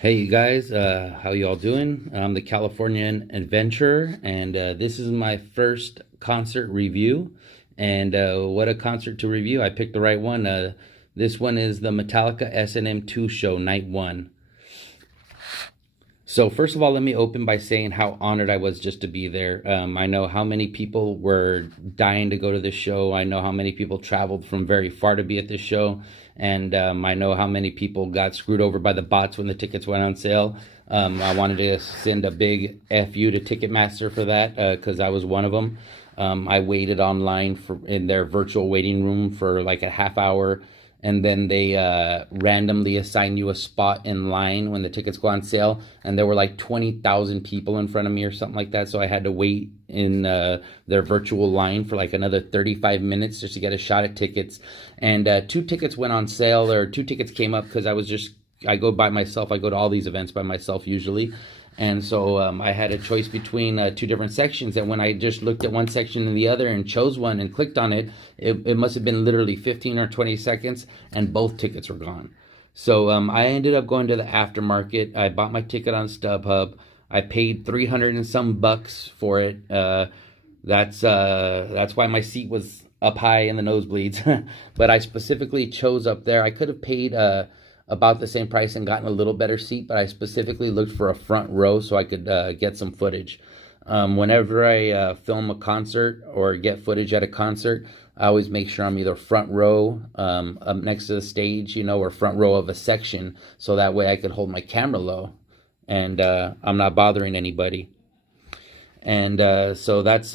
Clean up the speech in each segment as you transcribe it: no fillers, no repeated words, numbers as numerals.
Hey you guys, how y'all doing? I'm the Californian Adventurer, and this is my first concert review. And what a concert to review! I picked the right one. This one is the Metallica S&M 2 show, night one. So first of all, let me open by saying how honored I was just to be there. I know how many people were dying to go to this show. I know how many people traveled from very far to be at this show, and I know how many people got screwed over by the bots when the tickets went on sale. I wanted to send a big FU to Ticketmaster for that because I was one of them. I waited online for in their virtual waiting room for like a half hour, and then they randomly assign you a spot in line when the tickets go on sale, and there were like 20,000 people in front of me or something like that, so I had to wait in their virtual line for like another 35 minutes just to get a shot at tickets. And two tickets went on sale, or two tickets came up because I go by myself. I go to all these events by myself usually. And so I had a choice between two different sections. And when I just looked at one section and the other and chose one and clicked on it, it must have been literally 15 or 20 seconds, and both tickets were gone. So I ended up going to the aftermarket. I bought my ticket on StubHub. I paid 300 and some bucks for it. That's why my seat was up high in the nosebleeds. But I specifically chose up there. I could have paid about the same price and gotten a little better seat, but I specifically looked for a front row so I could get some footage. Whenever I film a concert or get footage at a concert, I always make sure I'm either front row up next to the stage, or front row of a section, so that way I could hold my camera low and I'm not bothering anybody. And so that's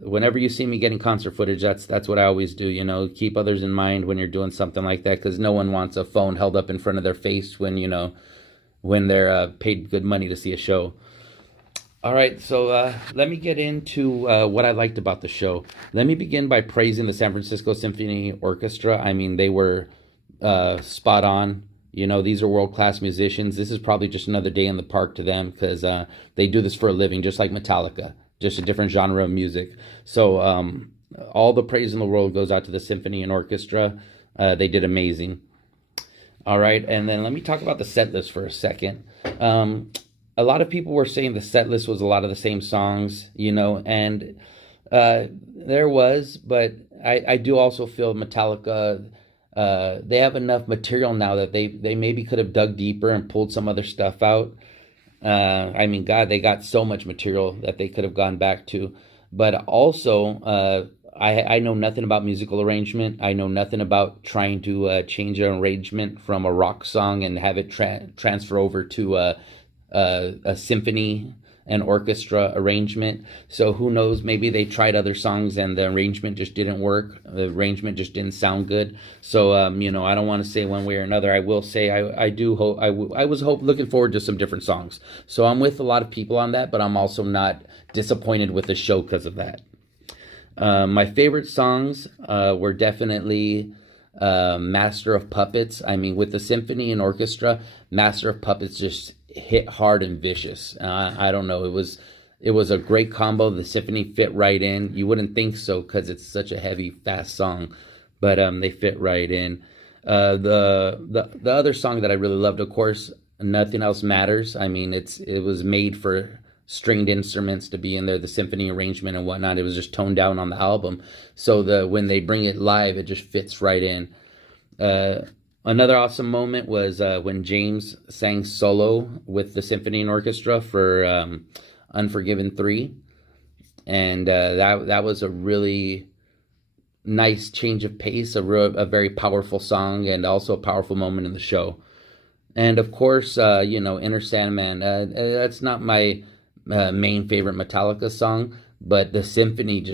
whenever you see me getting concert footage, that's what I always do. Keep others in mind when you're doing something like that, because no one wants a phone held up in front of their face when they're paid good money to see a show. All right, so let me get into what I liked about the show. Let me begin by praising the San Francisco Symphony Orchestra. I mean, they were spot on. These are world-class musicians. This is probably just another day in the park to them because they do this for a living, just like Metallica, just a different genre of music. So all the praise in the world goes out to the symphony and orchestra. They did amazing. All right, and then let me talk about the set list for a second. A lot of people were saying the set list was a lot of the same songs, and there was, but I do also feel Metallica, they have enough material now that they maybe could have dug deeper and pulled some other stuff out. I mean, God, they got so much material that they could have gone back to. But also, I know nothing about musical arrangement. I know nothing about trying to change an arrangement from a rock song and have it transfer over to a symphony and orchestra arrangement. So who knows, maybe they tried other songs and the arrangement just didn't work. The arrangement just didn't sound good. So I don't want to say one way or another. I will say I do hope I was looking forward to some different songs. So I'm with a lot of people on that, but I'm also not disappointed with the show because of that. My favorite songs were definitely Master of Puppets. I mean, with the symphony and orchestra, Master of Puppets just hit hard and vicious. I don't know. It was a great combo. The symphony fit right in. You wouldn't think so because it's such a heavy, fast song, but they fit right in. The other song that I really loved, of course, Nothing Else Matters. I mean, it was made for stringed instruments to be in there, the symphony arrangement and whatnot. It was just toned down on the album, so when they bring it live, it just fits right in. Another awesome moment was when James sang solo with the symphony and orchestra for Unforgiven 3. And that was a really nice change of pace, a very powerful song, and also a powerful moment in the show. And of course, Inner Sandman. That's not my main favorite Metallica song, but the symphony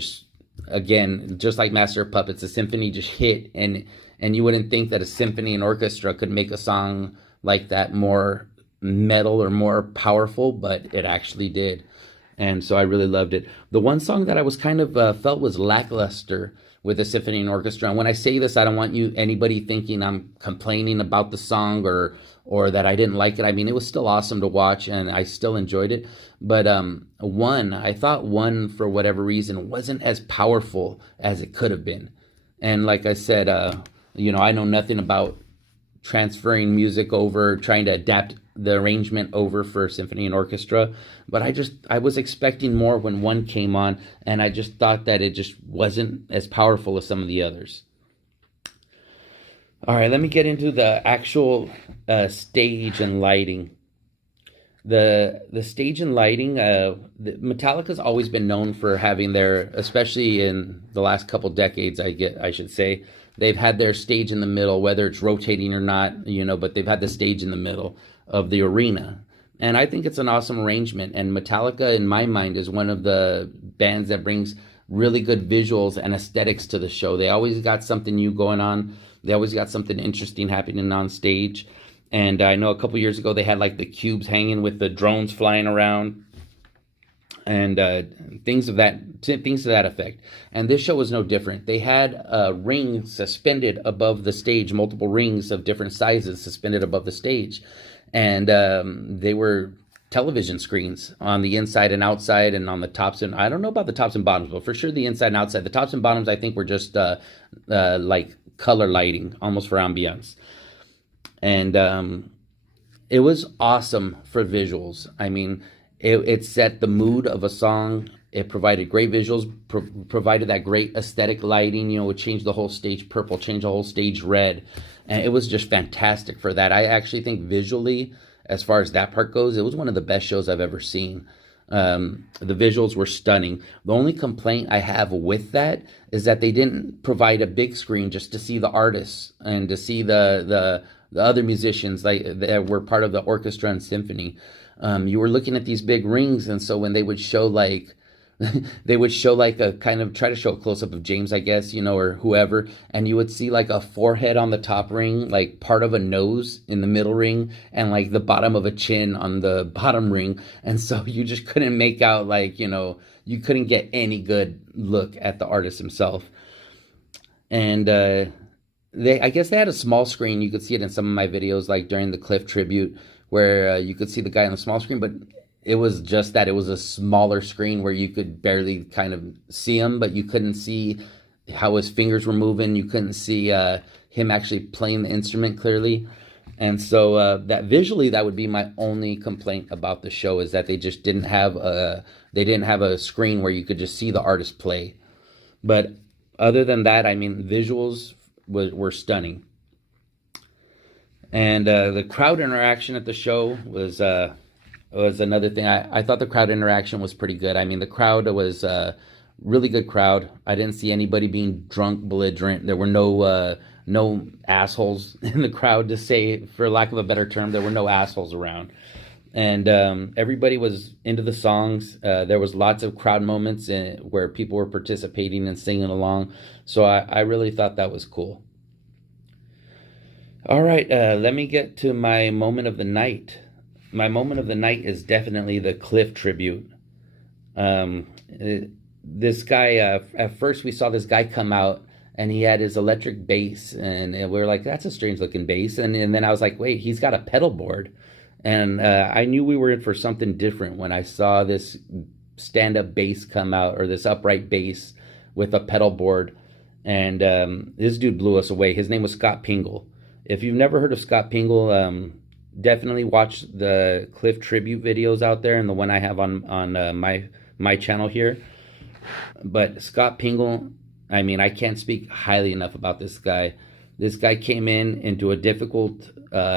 again, just like Master of Puppets, the symphony just hit, and you wouldn't think that a symphony and orchestra could make a song like that more metal or more powerful, but it actually did. And so I really loved it. The one song that I was kind of felt was lackluster with the symphony and orchestra. And when I say this, I don't want anybody thinking I'm complaining about the song or that I didn't like it. I mean, it was still awesome to watch, and I still enjoyed it. But I thought one, for whatever reason, wasn't as powerful as it could have been. And like I said, I know nothing about transferring music over, trying to adapt the arrangement over for symphony and orchestra. But I was expecting more when one came on, and I just thought that it just wasn't as powerful as some of the others. All right, let me get into the actual stage and lighting. The stage and lighting, Metallica's always been known for having their, especially in the last couple decades, I should say, they've had their stage in the middle, whether it's rotating or not, but they've had the stage in the middle of the arena. And I think it's an awesome arrangement. And Metallica, in my mind, is one of the bands that brings really good visuals and aesthetics to the show. They always got something new going on. They always got something interesting happening on stage. And I know a couple years ago they had like the cubes hanging with the drones flying around, and things to that effect. And this show was no different. They had a ring suspended above the stage, multiple rings of different sizes suspended above the stage, and they were television screens on the inside and outside, and on the tops. And I don't know about the tops and bottoms, but for sure the inside and outside. The tops and bottoms, I think, were just like color lighting, almost for ambience. And it was awesome for visuals. I mean, it set the mood of a song. It provided great visuals, provided that great aesthetic lighting. It changed the whole stage purple, changed the whole stage red. And it was just fantastic for that. I actually think visually, as far as that part goes, it was one of the best shows I've ever seen. The visuals were stunning. The only complaint I have with that is that they didn't provide a big screen just to see the artists and to see the other musicians that were part of the orchestra and symphony. You were looking at these big rings, and so when they would show a kind of, try to show a close-up of James, I guess, or whoever, and you would see like a forehead on the top ring, like part of a nose in the middle ring, and like the bottom of a chin on the bottom ring. And so you just couldn't make out, you couldn't get any good look at the artist himself. And I guess they had a small screen. You could see it in some of my videos, like during the Cliff tribute, where you could see the guy on the small screen, but it was just that it was a smaller screen where you could barely kind of see him, but you couldn't see how his fingers were moving. You couldn't see him actually playing the instrument clearly. And so that visually, that would be my only complaint about the show, is that they just didn't have a screen where you could just see the artist play. But other than that, I mean, visuals were stunning. And the crowd interaction at the show was another thing. I thought the crowd interaction was pretty good. I mean, the crowd was a really good crowd. I didn't see anybody being drunk, belligerent. There were no assholes in the crowd, to say, for lack of a better term. There were no assholes around. And everybody was into the songs. There was lots of crowd moments where people were participating and singing along. So I really thought that was cool. All right, let me get to my moment of the night. My moment of the night is definitely the Cliff tribute. This guy, at first we saw this guy come out, and he had his electric bass, and we were like, that's a strange looking bass. And then I was like, wait, he's got a pedal board. And I knew we were in for something different when I saw this stand-up bass come out, or this upright bass with a pedal board. And this dude blew us away. His name was Scott Pingle. If you've never heard of Scott Pingle, definitely watch the Cliff tribute videos out there, and the one I have on my channel here. But Scott Pingle, I mean, I can't speak highly enough about this guy. This guy came into a difficult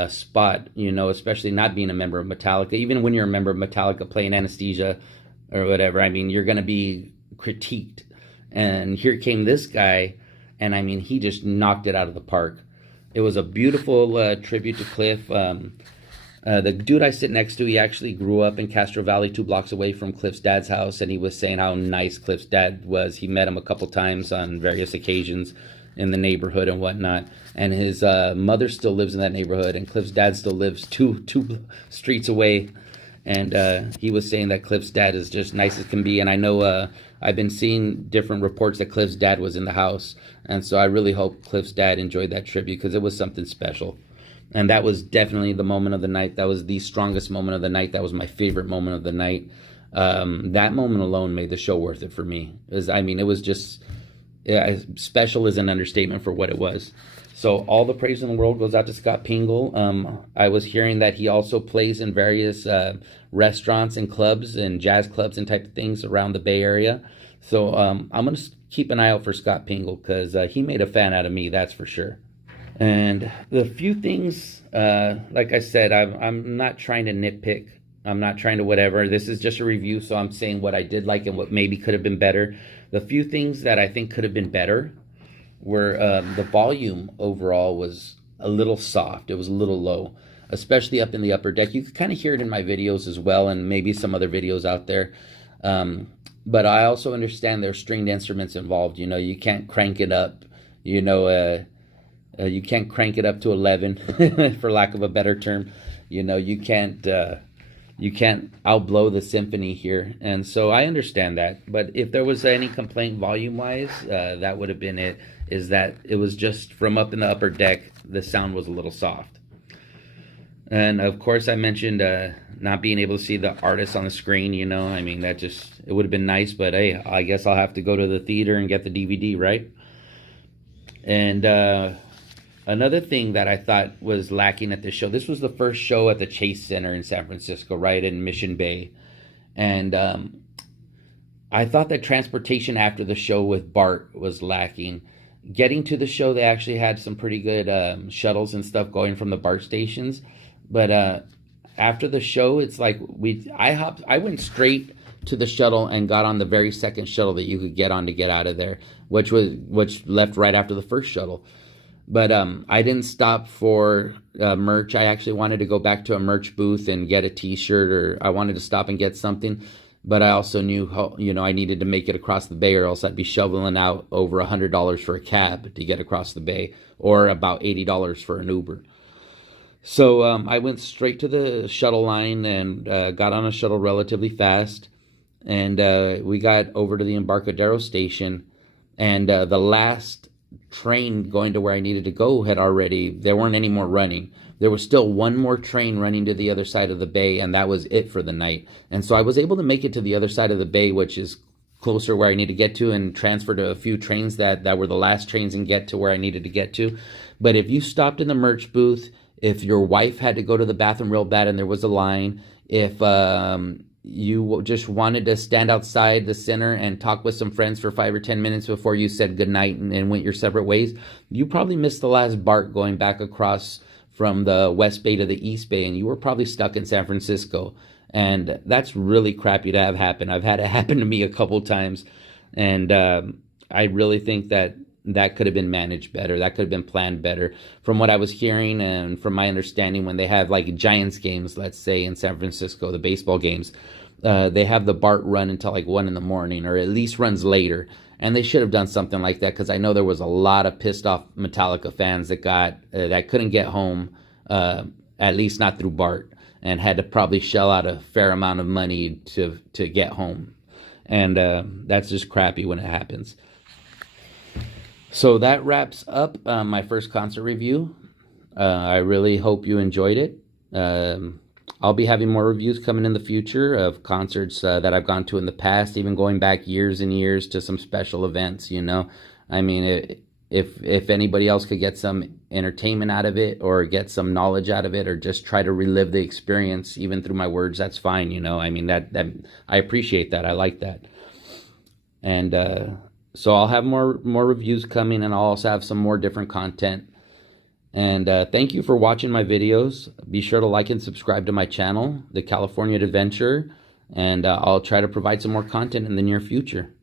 spot, especially not being a member of Metallica. Even when you're a member of Metallica playing Anesthesia or whatever, I mean, you're going to be critiqued. And here came this guy, and I mean, he just knocked it out of the park. It was a beautiful tribute to Cliff. The dude I sit next to, he actually grew up in Castro Valley, 2 blocks away from Cliff's dad's house, and he was saying how nice Cliff's dad was. He met him a couple times on various occasions in the neighborhood and whatnot. And his mother still lives in that neighborhood, and Cliff's dad still lives two streets away. And he was saying that Cliff's dad is just nice as can be. And I know I've been seeing different reports that Cliff's dad was in the house. And so I really hope Cliff's dad enjoyed that tribute, because it was something special. And that was definitely the moment of the night. That was the strongest moment of the night. That was my favorite moment of the night. That moment alone made the show worth it for me. It was just, special is an understatement for what it was. So all the praise in the world goes out to Scott Pingle. I was hearing that he also plays in various restaurants and clubs and jazz clubs and type of things around the Bay Area. So I'm going to keep an eye out for Scott Pingle because he made a fan out of me, that's for sure. And the few things, like I said, I'm not trying to nitpick. I'm not trying to whatever. This is just a review, so I'm saying what I did like and what maybe could have been better. The few things that I think could have been better were the volume overall was a little soft. It was a little low, especially up in the upper deck. You could kind of hear it in my videos as well, and maybe some other videos out there. But I also understand there's stringed instruments involved. You know, you can't crank it up. You know, you can't crank it up to 11, for lack of a better term. You know, you can't outblow the symphony here. And so I understand that. But if there was any complaint volume-wise, that would have been it, is that it was just from up in the upper deck, the sound was a little soft. And of course, I mentioned not being able to see the artist on the screen, you know. I mean, that just, it would have been nice, but hey, I guess I'll have to go to the theater and get the DVD, right? And another thing that I thought was lacking at this show, this was the first show at the Chase Center in San Francisco, right, in Mission Bay. And I thought that transportation after the show with Bart was lacking. Getting to the show, they actually had some pretty good shuttles and stuff going from the BART stations. But after the show, it's like I went straight to the shuttle and got on the very second shuttle that you could get on to get out of there, which left right after the first shuttle. But I didn't stop for merch. I actually wanted to go back to a merch booth and get a t-shirt, or I wanted to stop and get something. But I also knew how, you know, I needed to make it across the bay, or else I'd be shoveling out over $100 for a cab to get across the bay, or about $80 for an Uber. So I went straight to the shuttle line and got on a shuttle relatively fast. And we got over to the Embarcadero station, and the last train going to where I needed to go there weren't any more running. There was still one more train running to the other side of the bay, and that was it for the night. And so I was able to make it to the other side of the bay, which is closer where I need to get to, and transfer to a few trains that were the last trains and get to where I needed to get to. But if you stopped in the merch booth, if your wife had to go to the bathroom real bad and there was a line, if you just wanted to stand outside the center and talk with some friends for 5 or 10 minutes before you said goodnight and went your separate ways, you probably missed the last BART going back across from the West Bay to the East Bay, and you were probably stuck in San Francisco. And that's really crappy to have happen. I've had it happen to me a couple times, and I really think that could have been managed better. That could have been planned better. From what I was hearing and from my understanding, when they have like Giants games, let's say in San Francisco, the baseball games, they have the BART run until like 1 in the morning, or at least runs later. And they should have done something like that, because I know there was a lot of pissed off Metallica fans that couldn't get home, at least not through BART, and had to probably shell out a fair amount of money to get home. And that's just crappy when it happens. So that wraps up my first concert review. I really hope you enjoyed it. I'll be having more reviews coming in the future of concerts that I've gone to in the past, even going back years and years to some special events, you know. I mean, if anybody else could get some entertainment out of it, or get some knowledge out of it, or just try to relive the experience even through my words, that's fine, you know. I mean, that I appreciate that. I like that. And so I'll have more reviews coming, and I'll also have some more different content. And thank you for watching my videos. Be sure to like and subscribe to my channel, The California Adventure, and I'll try to provide some more content in the near future.